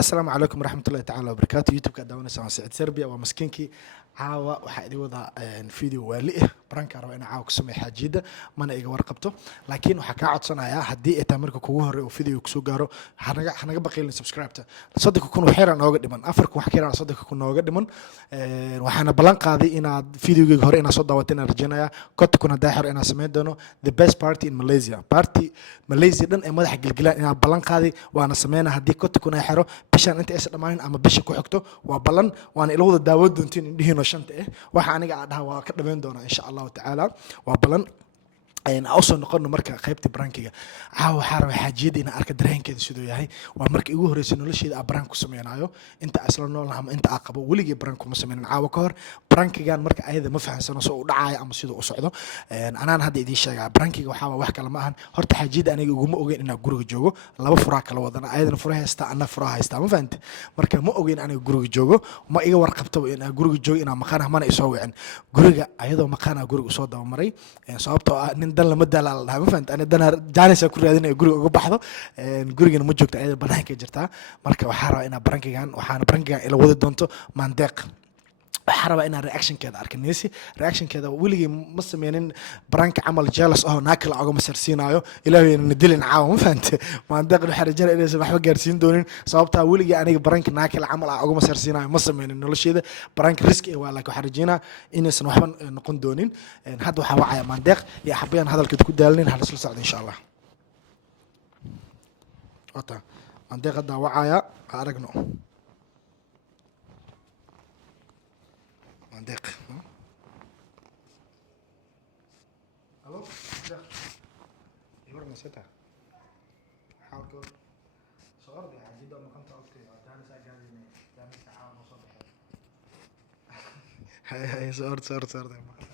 السلام عليكم ورحمة الله تعالى وبركاته. يوتيوب كداونا سعيد سربيا ومسكينكي caawa waxaa idin wadaa video waali ah branka rabo in caawa ku sameeyo xaajida mana iga warqabto laakiin waxaa kaa codsanayaa haddii ay tahay marka kugu horey oo video kusoo gaaro hanaga baqiilin subscribe-ta saddex kun wax yar nooga dhiman afar kun wax yar saddex kun nooga dhiman waxaana ballan qaaday inaad videogeyga hore inaad soo daawato inaan rajaynayaa kota kun haddaa xor inaad sameyn doono the best party in Malaysia party Malaysia dhan ee madaxa gilgilaan inaad ballan qaaday waana sameynaa haddii kota kun ay xiro bishan inta aysan dhamaanin ama bisha ku xigto waa ballan waana ila wada daawo doontiin indhihiino shanta ah waxa aniga aan dhaha waa ka dhameyn doonaa insha allahu tacaala waa ballan soo noqono marka qaybtii brankiga waxaa rabaa xaajiyada inaan arka dareenkeeda siduu yahay waa markii ugu horreysay nolosheeda aan brank ku sameynaayo inta isla nool ama inta aan qabo weligii brank kuma sameynin caawa ka hor brankigan marka ayada ma fahansano soo u dhacayo ama siduu u socdo anaan hadda idiin sheegaa brankiga waxaa wax kale ma ahan horta xaajiyada aniga uguma ogeyn inaan guriga joogo laba furaa kala wadana ayadana fura haystaa anna furaa haystaa ma fahamte marka ma ogeyn aniga guriga joogo ma iga warqabtaba inaan guriga joogo inaan maqaanah mana isoo wicin guriga ayadoo maqaanah guriga usoo dabamaray sababtoo ah nin dan lama daala la dhahay ma fahamta ana dan jaanis ku raadinaya guriga uga baxdo gurigana ma joogto ayada banaanka jirtaa marka waxaa rabaa inaan brankigan ila wadi doonto maandeeq waxaa rabaa inaan reactionkeeda arkanaysi reactionkeeda weligii ma sameynin branka camal jealous oo naakala oga masarsiinayo ilaahayna nadilin caawa ma fahante maandeeq waxaa rajada inaysan waxba gaarsiin doonin sababtaa weligii aniga branka naakala camal oga masarsiinayo ma sameynin nolosheeda branka riski waa laakiin waxaa rajaynaa inaysan waxba noqon doonin hadda waxaa wacaya maandeeq iyo xabayaan hadalkeeda ku daalinin hal isla socda insha allah wata maandeeq hadda wacaya aragno دق الو دق يور نسيتها حاول كور صور دي عجيبه ما كنت قلت انا ساجل تعمل ساعه ونص هاي صور دي ما كنت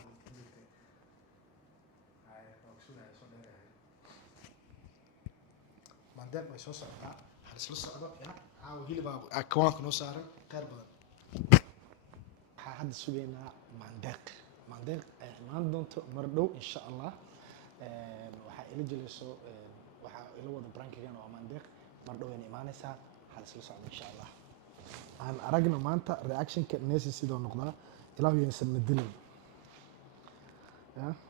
هاي مقصود هاي صور دي ماندب ما يسوس على حرس الصعده يا عاو هيلي باب اكوانك نو ساري خير بدن hadda sugeynaa maandeeq ay imaan doonto mar dhow insha allah waxaa ila jelayso waxaa ila wada brankigan waa maandeeq mar dhow ayna imaanaysaa hal isla socdo insha allah aan aragna maanta reactionka neesi sidoo noqdaa ilaahu yaysan na dilin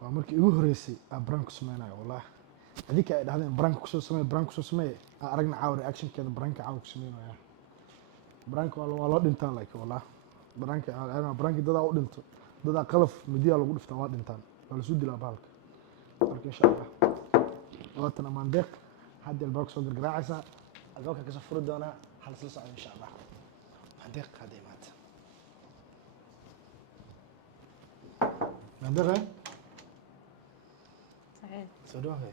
waa markii ugu horreysay aan brank ku sameynayo wallah adinka ay dhahdeen brank kusoo sameye aan aragna caawa reactionkeeda branka caawa ku sameynaya brank waa loo dhintaan like wallah branki dadaa u dhinto dadaa qalaf midiyaa lagu dhiftaa waa dhintaan waa lasuu dilaa bahalka marka insha allah labaatan maandeeq hadda albaabka soo gargaraacaysaa albaabka kasoo furi doonaa hal isla socda insha allah maandeeq hadda imaata maandeeq soo dhawahay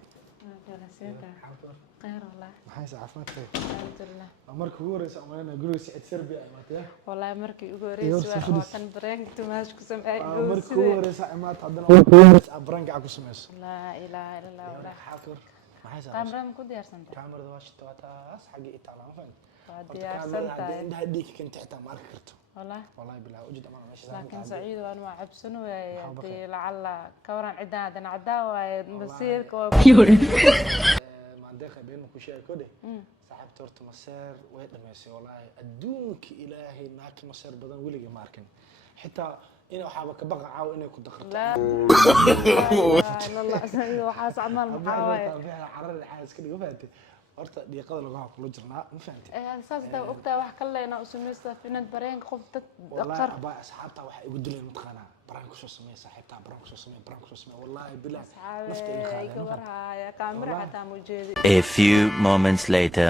خير والله maxay caafimaad tahay الحمد لله markii ugu horreysay amalena guriga Saciid Serbia ay imaatay والله markii ugu horreysay waa tan brank tumash ku sameeyay markii ugu horreysay imaat haddana markii ugu horreysay brank ku sameeyso la ilaaha illa allah wala xaafir maxay kamera ku diyaarsantay kamerada waa shita waa taas xaqi itaala ma fahant waa diyaarsantahay indhaha dhiig kan xitaa ma arki karto والله billaah wajid amaan meesha laakiin saciid waan ma cabsano waayay hadii lacala kawaran cidaadana cadaa waayay masiirka maandeeq been ku sheegay kode saaxiibta horta maseer way dhameysay wallahi adduunka ilaahay naaki maseer badan weliga ma arkin xitaa inay waxaaba ka baqa caaw inay ku daqarto la la saciid waxaas amal maxaa waay carar xaas ka dhigo faantay horta dhiiqada lagu kula jirnaa ma fahamtay saas daa ogtaa wax kale inaa u sameeysta finad bareen qof dad dhaqar wallahi asxaabta waxa igu dileen matqaana baraan ku soo sameeyay saaxiibta baraan ku soo sameeyay wallahi bilaa nafta ila iga warhaya kaamira xataa ma jeedi A few moments later.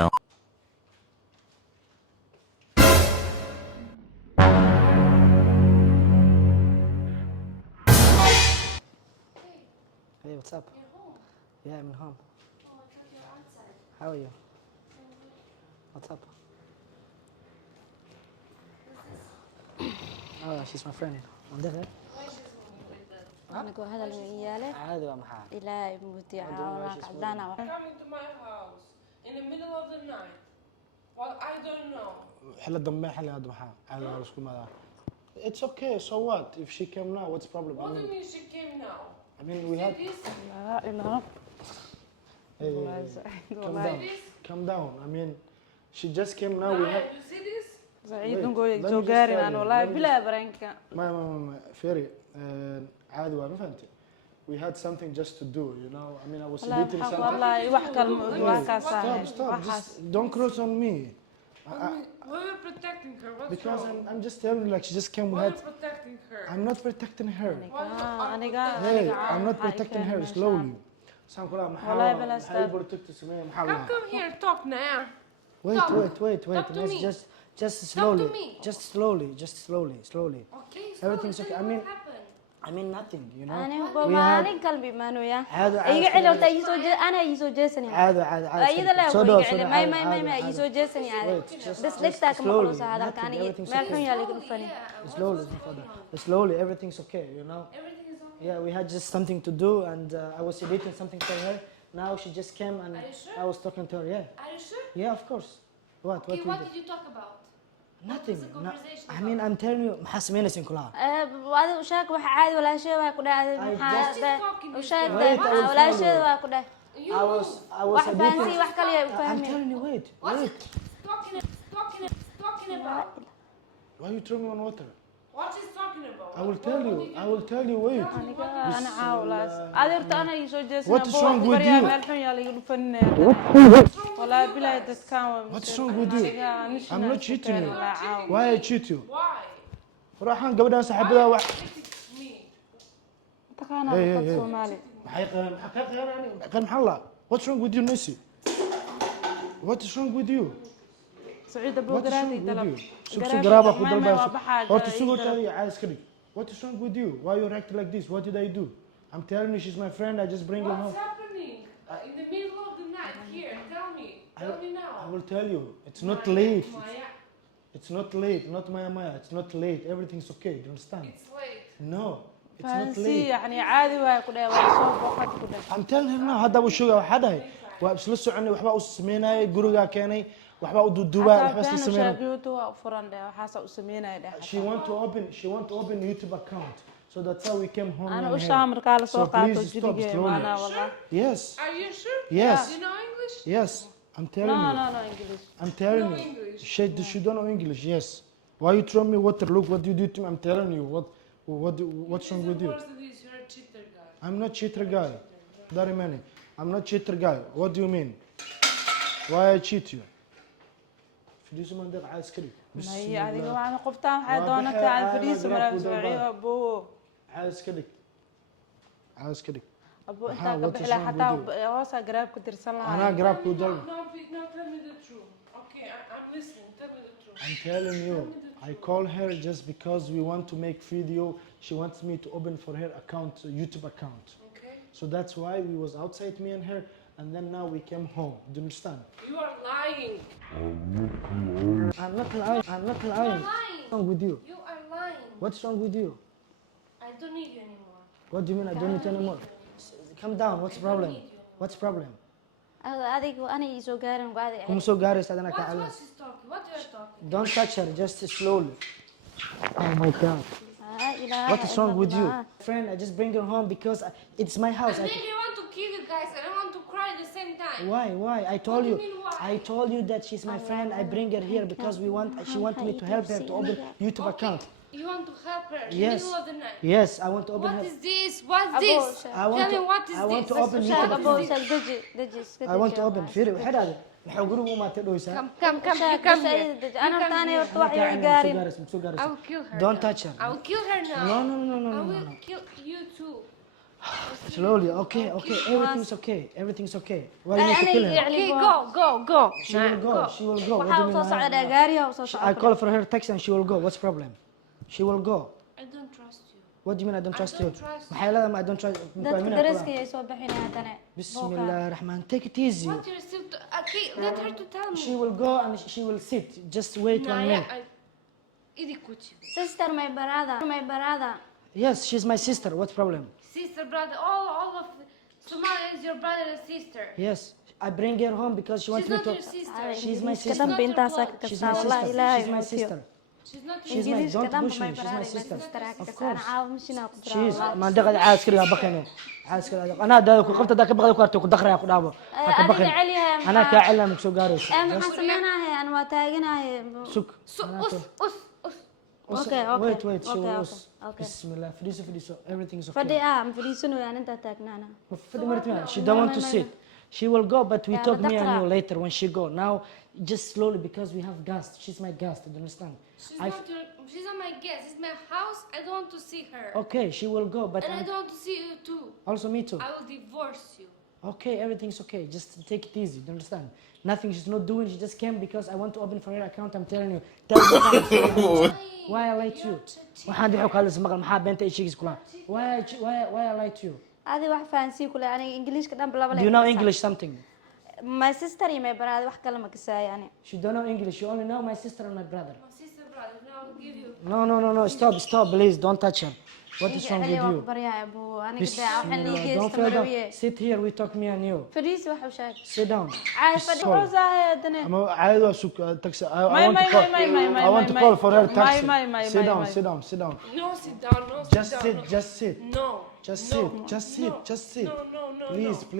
Hey, what's up? Yeah, I'm home. How are you? What's up? Oh, she's my friend. Maandeeq anigu hadal weeyaale caadi waa maxaa ilaahay muuti caawna qadana coming to my house in the middle of the night. Well, I don't know. xilla dambe xilla hadda maxaa caadi waa isku madaa It's okay, so what? If she came now, what's the problem? What do you mean she came now? I mean, we had... This, la ilaha Hey, والله سعيد calm والله down. Calm down. I mean, She just came now. We had. You see this? سعيد Wait, نقول let me سو just قارن tell أنا you, والله let me بلا برانك ما فيري عادي ما فهمتي. We had something just to do, you know. I mean, I was والله editing بحق something. والله وحكى Wait, وحكى stop, صاحب stop. Just don't cross on me. We were protecting her. What's Because wrong? I'm just telling you, like she just came. We Why are had. you protecting her? I'm not protecting her. أنا Hey, قاعد I'm not protecting her. Slowly. والله بلا محاول استاذ. protect اسمها Come محاول. come here, talk now. Wait, Talk. wait. Talk to Let's me. just to slowly. me. Just slowly. Okay, Everything's tell okay. me I mean, what happened. I mean nothing, you know. أنا We هو had- مالين قلبي ما نويا هذا أي عادي. علم أنا يسوع جسني عادي. أيضا لا Soda, هو soda, علم ما عادي. يسوع جسني عادي Wait, just- بس just ليش تاك مخلص slowly, هذا nothing, كان everything's ما okay. يكون يالي يكون Slowly, فني yeah. Slowly, What's going on? slowly. Everything's okay, you know. Everything is okay. Yeah, we had just something to do, and I was editing something for her. Now she just came, and Are you sure? I was talking to her. Yeah, Are you sure? yeah, of course. What? Okay, we what did? did you talk about? Nothing. What was the No, conversation I mean, I'm telling you, محاسمين كلها. وهذا وشاك واحد عادي ولا شيء ولا هذا وشاك Wait, I will ولا tell شيء you. ولا You I was واحد editing. فانسي واحد قال لي I'm فهمي telling you, wait. talking about? Why you throw me on water? What she's talking about? I will tell you. I will tell you. Wait. أنا عاولاس هذا أرت أنا يسوع جسمي What is wrong with بريا you? مالحون يالي يقول فن ولا بلا تتكاوم What's wrong with you? I'm not cheating you. لا عاو Why I cheat you? Why? راحان قبل أن صاحبها واحد. It's me. أنت كان Hey, قد hey. صومالي حقيقة يعني قال محلا. What's wrong with you, Messi? What is wrong with you? سعيد أبو What is قراتي wrong with دلب you? سوق قرابة خد ما الباس. بحاجة Horta سوق تاني عايز كذي. What is wrong with you? Why you acting like this? What did I do? I'm telling you, she's my friend. I just bring her home. What's happening? In the middle of the night, here, tell me. Tell me now. I will tell you. It's not late. Maya, It's not late. Not Maya. It's not late. Everything's okay. Do you understand? it's late. No. It's not فانسي late. يعني عادي واي كده وصوب وقت كده I'm telling her now. هذا وشو وحدها. وابسل سعني وحبا أسمينا جروجا كاني وحبا أدودوبا وحبا حتى أسمينا. شاقيوتو وفران ده حاسة أسمينا ده She want to open YouTube account. So that's how we came home. أنا and وش here. أمر قال So سوق please عطو stop جديد slowly. أنا والله Yes. Are you sure? Yes. You know English? Yes. I'm telling لا you. لا لا إنجليز I'm telling No you. English. She don't know English. Yes. Why you throw me water? Look what you did to me. I'm telling you. What's wrong with you? Worse than this, you're a cheater guy. I'm not cheater guy. Dari many. I'm not cheater guy. What do you mean? Why I cheat you? فلوس ما ندير عسكري. ما هي هذه أنا قفتها حيدونك على الفريس مرة أسبوعي أبو عسكري. أبو أنت What قبل is لا wrong حتى with you? واسع قراب كنت رسالة أنا أقرب No, كودل. please, no, tell me the truth. Okay, I'm listening. Tell me the truth. I'm telling you. I call her just because we want to make video. She wants me to open for her account, YouTube account. Okay? So that's why we was outside, me and her, and then now we came home. Do you understand? You are lying. I'm not lying. You are lying. What's wrong with you? You are lying. What's wrong with you? I don't need you anymore. What do you mean I don't need you anymore? Calm down. What's the problem? What's the problem? هذيك أنا يسوع قارن وقاعد هم سو قارس هذا أنا What كعلم. was she talking? What you are talking? Don't touch her. Just slowly. Oh my God. What is wrong with you? Friend, I just bring her home because it's my house. And then you want to kill you guys and I want to cry at the same time. Why? I told do you. you mean why? I told you that she's my friend. I bring her here because she want me to help her to open YouTube account. You want to help her in Yes. the middle of the night. Yes, I want to open What her. is this? What's Abu, this? I want Tell me to- what is I want this? to open شاق YouTube أبو account. شاق دجي I want to open. فيري وحد هذا. نحوقره ما تدويسه. Come here. أنا ثاني أنا وطوح قاعد قارن مسو قارس. I will kill her. Don't now. touch her. I will kill her now. No. I will kill you too. Slowly. Okay. Everything's okay. Why you need to kill her? Okay, go. She will go. She will go. What do waxaa you usoo mean? socda gaariya usoo I socda call for her text and she will go. What's the problem? She will go. I don't trust you. What do you mean I don't trust you? don't trust you. maxay leedahay I don't trust dadka daraska ay soo bixinayaan haddana Bismillah ar-Rahman. Take it easy. What you're still okay, let her to tell me. She will go and she will sit. Just wait 1 minute. Idi kuti. sister my brother Yes, she's my sister. What's problem? Sister, brother, all of Somalia is your brother and sister. Yes, I bring her home because she wants She's me not to. your sister. She's my Ingiriiska sister. dhanba intaasaa ka She's kastaa my wallahi sister. ilaahay She's my muujiyo sister. She's not your She's my. ingiriiska Don't dhanba push my me. She's my brother sister. ka Of kastaa course. caawa mishinaa ku She's jiraa ما دقل عسكري بقينا عسكري أنا هذا قفت ذاك بقى كارتو كدخل يا كدابو adiga celiyahay أنا كعلم شو قارس maxaan samaynahay أنا ما تاجنا سك أوكي wait she أوكي was أوكي بسم الله فريسو everything is okay فدي فريسونو يعني أنت تاجنا أنا فدي مرتين she don't want to sit she will go but we Yeah, talk but me and تقرأ. you later when she go now just slowly because we have guest she's my guest you understand She's not my guest. It's my house. I don't want to see her. okay she will go but And I don't want to see you too. also me too I will divorce you. okay everything's okay just take it easy you understand nothing she's not doing she just came because I want to open for her account I'm telling you tell me why I lied to you waxaan dixo kale ismaqal maxaa beenta ay sheegaysa kula why I lied to you هذه واحد فانسي كله أنا إنجليش كده بلا do you know English something my sister يا my brother واحد كلمة كساي يعني she don't know English you only know my sister and my brother My sister, brother. Now I will give you. no stop please don't touch her what is wrong with علي you وأكبر يا أبو أنا كده Bismillah, وحن don't ليجي feel استمرارية that sit here we talk me and you فريس واحد وشاك sit down عارف فدي Sorry. عوزة دنا ama caadi waa sug taxi I My, want to my, call my, my, my, I want to my, call for her my, taxi my, sit my, down my. sit down sit down No, sit down. No, sit just down. sit no. just sit No. just no, sit just sit no, just sit No, no, no, please no.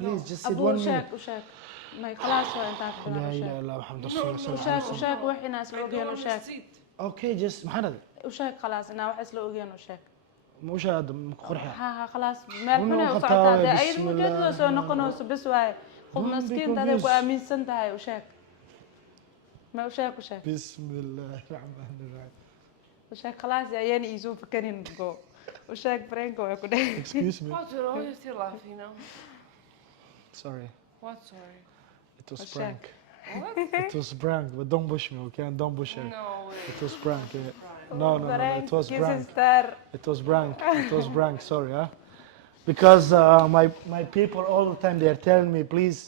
please just sit أبو one minute وشاك وشاك ما خلاص هو أنت عارف لا وشاك اله الا الله محمد رسول الله صلى الله عليه وشاك وشاك وحي ناس I لوجين don't want to وشاك sit. اوكي just محمد وشاك خلاص أنا وحس لوجين وشاك مش هذا قرحه ها خلاص مال ونو حنا خطاوي، وصعت هذا أي بسم موجود الله. لو سو نقنوس بس واي خب Don't be مسكين هذا confused. وأمين سنت هاي وشاك ما وشاك وشاك بسم الله الرحمن الرحيم وشاك خلاص يا يعني يزوم فكرين جو وشاك برينكو يا كده excuse me What's wrong? You're still laughing now. sorry What? Sorry. it was What's prank What? it was prank but don't push me okay don't push her No way. it was prank no it was prank ستار it was prank it was prank sorry huh because my people all the time they are telling me please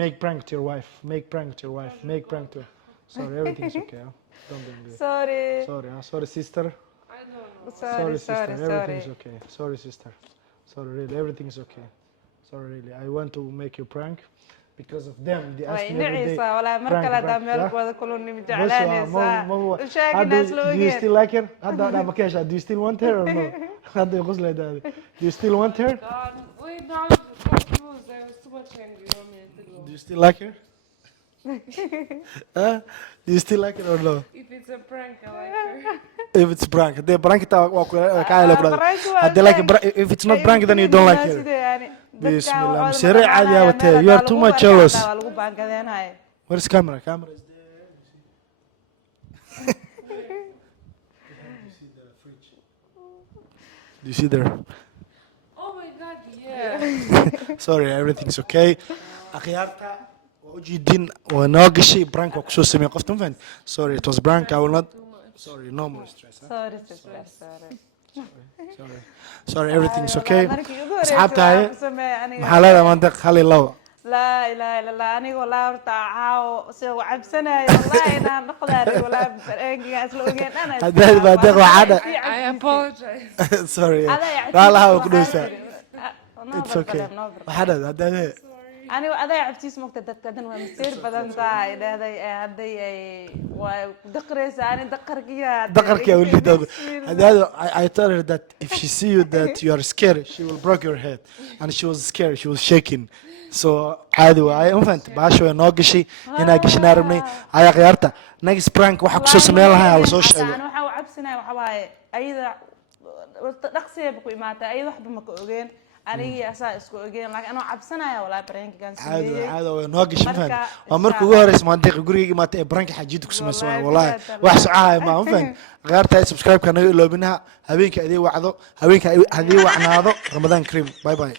make prank to your wife make prank to your wife make prank to her sorry everything's okay huh? don't be angry سوري sorry huh? sorry sister I don't know. سوري sister سوري everything's سوري okay sorry sister sorry really everything's okay sorry really I want to make you prank because of them they ask way me every day نعيسة ولا prank, مركلة prank, دامير yeah? وهذا كله إني بص مجعلاني ما هو وشاك هذا- الناس do you لوجين still like her هذا لا ما كاش do you still want her or no هذا يغزل هذا do you still want her God, wait, now I'm confused. I was too much angry 1 minute ago. do you still like her huh? do you still like her or no If it's a prank, I like her. if it's prank the prank كايلا brother prank هو هذا like if it's not prank then you don't like her بسم الله مسرع عادي يا وتي you are too much jealous where's camera camera is do you see there Oh my God, yeah. sorry everything's okay أخيارتا وجدين وناقشي برانك وكسو سمي قفتم فين sorry it was prank I will not sorry no more stress huh? سوري سوري sorry everything's okay أصحابتا هاي محلها منطق خلي الله لا اله الا الله اني والله horta caawo soo cabsanayo wallahi inaan noqdaari wallahi bareenkiga isla ogeyn ana هذا بعدك وعادة I apologize. sorry لا لا هو كدوسة it's okay وحدة هذا anigu aday cabtiis mogta dadka dan waa masiir badan tahay dhahday haday ay waa daqreysa ani daqarkiya دقرك يا ولدي ده هذا I told her that if she see you that you are scared she will break your head and she was scared she was shaking so عادي واي ما فهمت baasho noo gashay inaa gashnaa rabnay ayaa khiyaarta next prank waxa ku soo sameyn lahaa la soo sheego ana waxa uu cabsanayo waxa waaye ayada dhaqsiga ku imaatay ayada waxba ma ka ogeen anigi asaa isku ogeen laakiin anoo cabsanaya walaa bareenkigan sameeyay عادي way noo gashay ma Marka, fahant waa markii ugu horreysay mantiq gurigeyga maanta ee prank xajiid ku sameysay wallahi wax socahay ma fahant khiyaarta subscribe ka naga iloobinaha habeenka idii wacdo habeenka hadii wacnaado Ramadan Kareem bye bye